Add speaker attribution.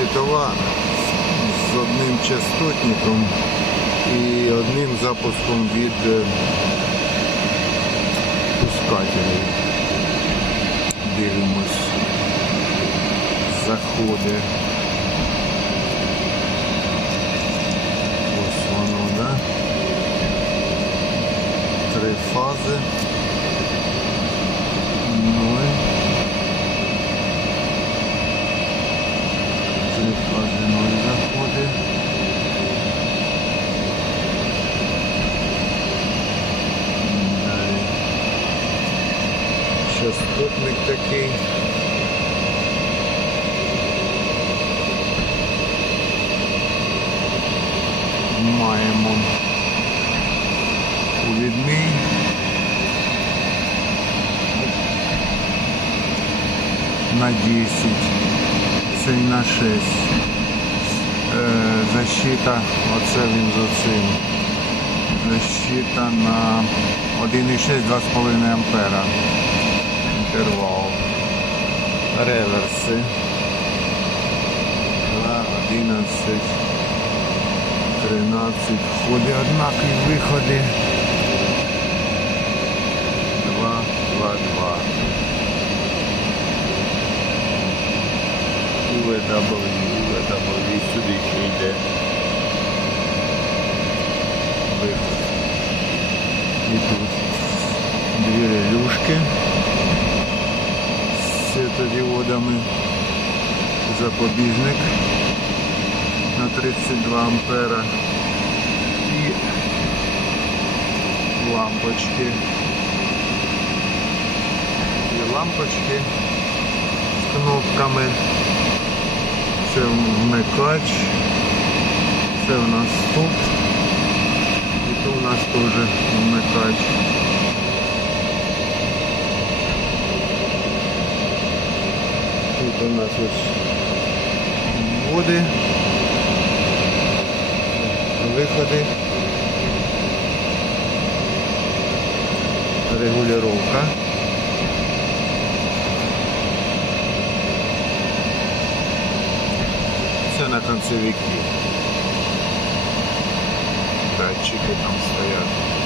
Speaker 1: щитова з одним частотником і одним запуском від е, пускателів. Дивимось. Заходи. Ось воно, да? Три фази. Ноль. Три фази ноль заходи. Далі. Частотник такий. Маємо увідмій. На 10, цей на 6. Е, защита, оце він з оцим. Защита на 1,6 2,5 ампера. Реверси. 2, 11, 13. Входи однакові виходи. 2, 2, 2. UW, UW, сюди ще йде. Виход. І тут дві релюшки з світодіодами. Запобіжник на 32 ампера і лампочки. І лампочки з кнопками. Це вмикач. Це у нас стоп. І тут у нас теж вмикач. Тут у нас ось вводи, виходи, регулювання. Це на концевики. Датчики там стоять.